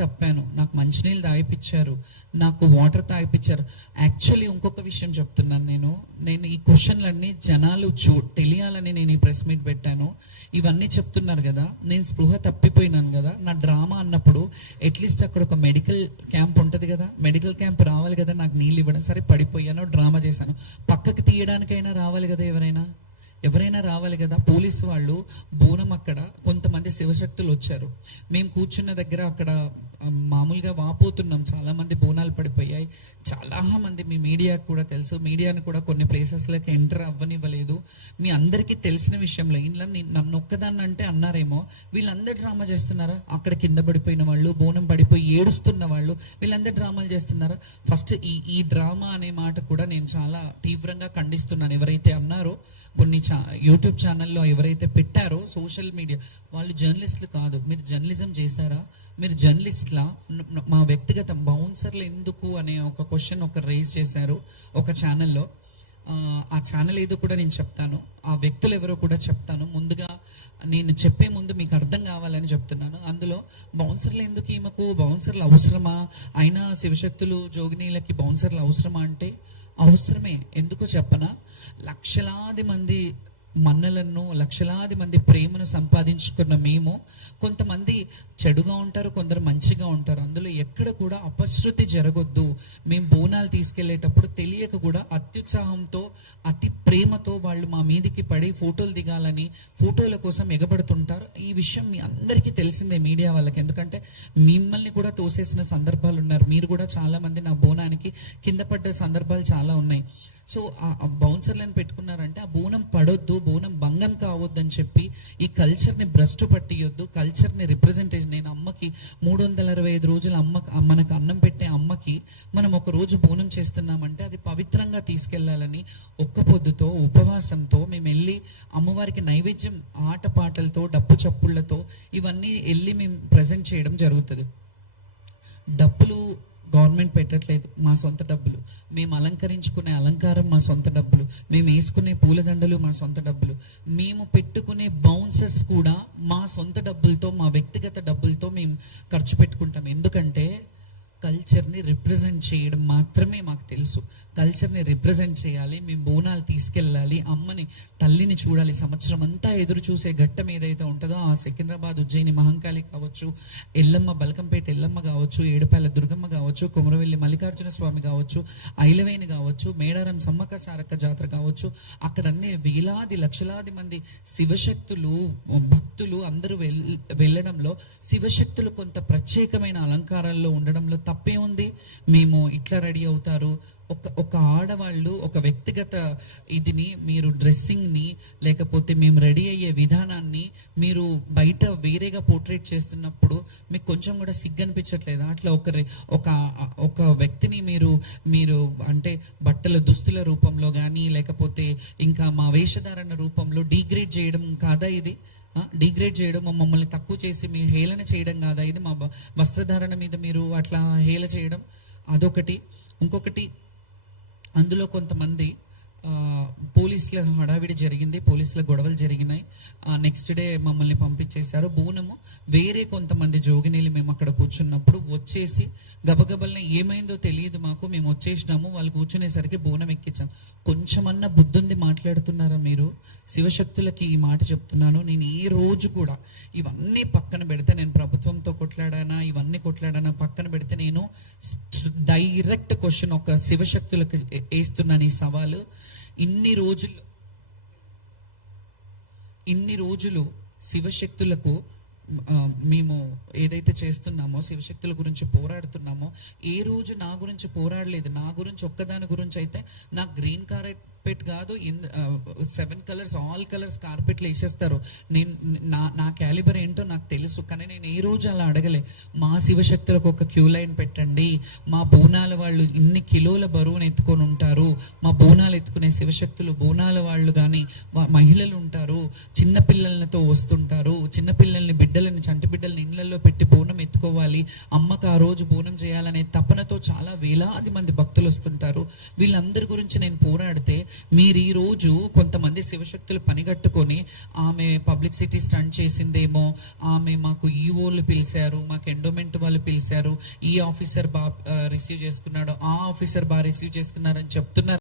తప్పాను, నాకు మంచినీళ్ళు తాగిపించారు, నాకు వాటర్ తాగిపించారు. యాక్చువల్లీ ఇంకొక విషయం చెప్తున్నాను, నేను ఈ క్వశ్చన్లన్నీ జనాలు తెలియాలని నేను ఈ ప్రెస్ మీట్ పెట్టాను. ఇవన్నీ చెప్తున్నారు కదా, నేను స్పృహ తప్పిపోయినాను కదా, నా డ్రామా అన్నప్పుడు అట్లీస్ట్ అక్కడ ఒక మెడికల్ క్యాంప్ ఉంటుంది కదా, మెడికల్ క్యాంప్ రావాలి కదా నాకు నీళ్ళు ఇవ్వడం. సరే పడిపోయాను, డ్రామా చేశాను, పక్కకి తీయడానికైనా రావాలి కదా, ఎవరైనా రావాలి కదా. పోలీసు వాళ్ళు బోనం అక్కడ కొంతమంది శివశక్తులు వచ్చారు, మేము కూర్చున్న దగ్గర అక్కడ మామూలుగా వాపోతున్నాం, చాలా మంది బోనాలు పడిపోయాయి. చాలా మంది, మీ మీడియాకు కూడా తెలుసు, మీడియాను కూడా కొన్ని ప్లేసెస్లోకి ఎంటర్ అవ్వనివ్వలేదు. మీ అందరికీ తెలిసిన విషయంలో ఇంట్లో నన్ను ఒక్కదాన్ని అంటే అన్నారేమో, వీళ్ళందరూ డ్రామా చేస్తున్నారా? అక్కడ కింద పడిపోయిన వాళ్ళు, బోనం పడిపోయి ఏడుస్తున్న వాళ్ళు, వీళ్ళందరూ డ్రామాలు చేస్తున్నారా? ఫస్ట్ ఈ డ్రామా అనే మాట కూడా నేను చాలా తీవ్రంగా ఖండిస్తున్నాను. ఎవరైతే అన్నారో, కొన్ని యూట్యూబ్ ఛానల్లో ఎవరైతే పెట్టారో, సోషల్ మీడియా వాళ్ళు జర్నలిస్టులు కాదు. మీరు జర్నలిజం చేశారా? మీరు జర్నలిస్ట్లా? మా వ్యక్తిగతం బౌన్సర్లు ఎందుకు అనే ఒక క్వశ్చన్ రేజ్ చేశారు ఒక ఛానల్లో. ఆ ఛానల్ ఏదో కూడా నేను చెప్తాను, ఆ వ్యక్తులు ఎవరో కూడా చెప్తాను. ముందుగా నేను చెప్పే ముందు మీకు అర్థం కావాలని చెప్తున్నాను. అందులో బౌన్సర్లు ఎందుకు, ఈమెకు బౌన్సర్లు అవసరమా, అయినా శివశక్తులు జోగినీలకి బౌన్సర్లు అవసరమా అంటే అవసరమే. ఎందుకు చెప్పనా, లక్షలాది మంది మన్నలను, లక్షలాది మంది ప్రేమను సంపాదించుకున్న మేము, కొంతమంది చెడుగా ఉంటారు, కొందరు మంచిగా ఉంటారు, అందులో ఎక్కడ కూడా అపశృతి జరగొద్దు. మేము బోనాలు తీసుకెళ్లేటప్పుడు తెలియక కూడా అత్యుత్సాహంతో, అతి ప్రేమతో వాళ్ళు మా మీదికి పడి ఫోటోలు దిగాలని, ఫోటోల కోసం ఎగబడుతుంటారు. ఈ విషయం మీ అందరికీ తెలిసిందే, మీడియా వాళ్ళకి. ఎందుకంటే మిమ్మల్ని కూడా తోసేసిన సందర్భాలు ఉన్నారు, మీరు కూడా చాలా మంది నా బోనానికి కింద పడ్డ సందర్భాలు చాలా ఉన్నాయి. సో ఆ బౌన్సర్లను పెట్టుకున్నారంటే ఆ బోనం పడొద్దు, బోనం భంగం కావద్దని చెప్పి ఈ కల్చర్ని భ్రష్టు పట్టియొద్దు, కల్చర్ని రిప్రజెంటేషన్. నేను అమ్మకి 365 రోజులు మనకు అన్నం పెట్టే అమ్మకి మనం ఒక రోజు బోనం చేస్తున్నామంటే అది పవిత్రంగా తీసుకెళ్లాలని ఒక్క పొద్దుతో, ఉపవాసంతో మేము వెళ్ళి అమ్మవారికి నైవేద్యం ఆటపాటలతో, డప్పు చప్పుళ్లతో ఇవన్నీ వెళ్ళి మేము ప్రజెంట్ చేయడం జరుగుతుంది. డప్పులు గవర్నమెంట్ పెట్టట్లేదు, మా సొంత డబ్బులు. మేము అలంకరించుకునే అలంకారం మా సొంత డబ్బులు, మేము వేసుకునే పూలదండలు మా సొంత డబ్బులు, మేము పెట్టుకునే బౌన్సెస్ కూడా మా సొంత డబ్బులతో, మా వ్యక్తిగత డబ్బులతో మేము ఖర్చు పెట్టుకుంటాం. ఎందుకంటే కల్చర్ని రిప్రజెంట్ చేయడం మాత్రమే మాకు తెలుసు. కల్చర్ని రిప్రజెంట్ చేయాలి, మేము బోనాలు తీసుకెళ్ళాలి, అమ్మని, తల్లిని చూడాలి. సంవత్సరం అంతా ఎదురు చూసే ఘట్టం ఏదైతే ఉంటుందో, ఆ సికింద్రాబాద్ ఉజ్జయిని మహంకాళి కావచ్చు, ఎల్లమ్మ, బల్కంపేట ఎల్లమ్మ కావచ్చు, ఏడుపాయల దుర్గమ్మ కావచ్చు, కొమరవెల్లి మల్లికార్జున స్వామి కావచ్చు, ఐలవేణి కావచ్చు, మేడారం సమ్మక్క సారక్క జాతర కావచ్చు, అక్కడ అన్ని వేలాది లక్షలాది మంది శివశక్తులు, భక్తులు అందరూ వెళ్ళడంలో, శివశక్తులు కొంత ప్రత్యేకమైన అలంకారాల్లో ఉండడంలో తప్పే ఉంది. మేము ఇట్లా రెడీ అవుతారు, ఒక ఆడవాళ్ళు ఒక వ్యక్తిగత ఇదిని, మీరు డ్రెస్సింగ్ని, లేకపోతే మేము రెడీ అయ్యే విధానాన్ని మీరు బయట వేరేగా పోర్ట్రేట్ చేస్తున్నప్పుడు మీకు కొంచెం కూడా సిగ్గు అనిపించట్లేదా? అట్లా ఒక వ్యక్తిని మీరు అంటే బట్టల దుస్తుల రూపంలో కానీ, లేకపోతే ఇంకా మా వేషధారణ రూపంలో డీగ్రేడ్ చేయడం కాదా ఇది? డిగ్రేడ్ చేయడం, మమ్మల్ని తక్కువ చేసి మీ హేళన చేయడం కాదా ఇది? మా వస్త్రధారణ మీద మీరు అట్లా హేళ చేయడం అదొకటి. ఇంకొకటి, అందులో కొంతమంది పోలీసుల హడావిడి జరిగింది, పోలీసుల గొడవలు జరిగినాయి. నెక్స్ట్ డే మమ్మల్ని పంపించేశారు. బోనము వేరే కొంతమంది జోగినీళ్ళు మేము అక్కడ కూర్చున్నప్పుడు వచ్చేసి గబగబల్ని ఏమైందో తెలియదు మాకు, మేము వచ్చేసినాము, వాళ్ళు కూర్చునేసరికి బోనం ఎక్కించాం. కొంచెమన్నా బుద్ధుంది మాట్లాడుతున్నారా మీరు? శివశక్తులకి ఈ మాట చెప్తున్నాను. నేను ఏ రోజు కూడా ఇవన్నీ పక్కన పెడితే, నేను ప్రభుత్వంతో కొట్లాడానా, ఇవన్నీ కొట్లాడానా పక్కన పెడితే, నేను డైరెక్ట్ క్వశ్చన్ ఒక శివశక్తులకు వేస్తున్నాను ఈ సవాలు. ఇన్ని రోజులు శివశక్తులకు మేము ఏదైతే చేస్తున్నామో, శివశక్తుల గురించి పోరాడుతున్నామో, ఏ రోజు నా గురించి పోరాడలేదు. నా గురించి ఒక్కదాని గురించి అయితే, నా గ్రీన్ కార్పెట్ కాదు, 7 కలర్స్, ఆల్ కలర్స్ కార్పెట్లు వేసేస్తారు. నా క్యాలిబర్ ఏంటో నాకు తెలుసు, కానీ నేను ఏ రోజు అలా అడగలే. మా శివశక్తులకు ఒక క్యూ లైన్ పెట్టండి, మా బోనాల వాళ్ళు ఇన్ని కిలోల బరువును ఎత్తుకొని ఉంటారు, మా బోనాలు ఎత్తుకునే శివశక్తులు, బోనాల వాళ్ళు కానీ మహిళలు ఉంటారు, చిన్నపిల్లలతో వస్తుంటారు, చిన్నపిల్లల్ని, బిడ్డలని, చంటి బిడ్డల్ని ఇళ్లలో పెట్టి బోనం ఎత్తుకు చెప్పుకోవాలి, అమ్మకు ఆ రోజు బోనం చేయాలనే తపనతో చాలా వేలాది మంది భక్తులు వస్తుంటారు. వీళ్ళందరి గురించి నేను పోరాడితే మీరు ఈ రోజు కొంతమంది శివశక్తులు పనిగట్టుకొని ఆమె పబ్లిసిటీ స్టంట్ చేసిందేమో, ఆమె మాకు ఈఓలు పిలిచారు, మాకు ఎండోమెంట్ వాళ్ళు పిలిచారు, ఈ ఆఫీసర్ బాగా రిసీవ్ చేసుకున్నాడు, ఆ ఆఫీసర్ బాగా రిసీవ్ చేసుకున్నారని చెప్తున్నారు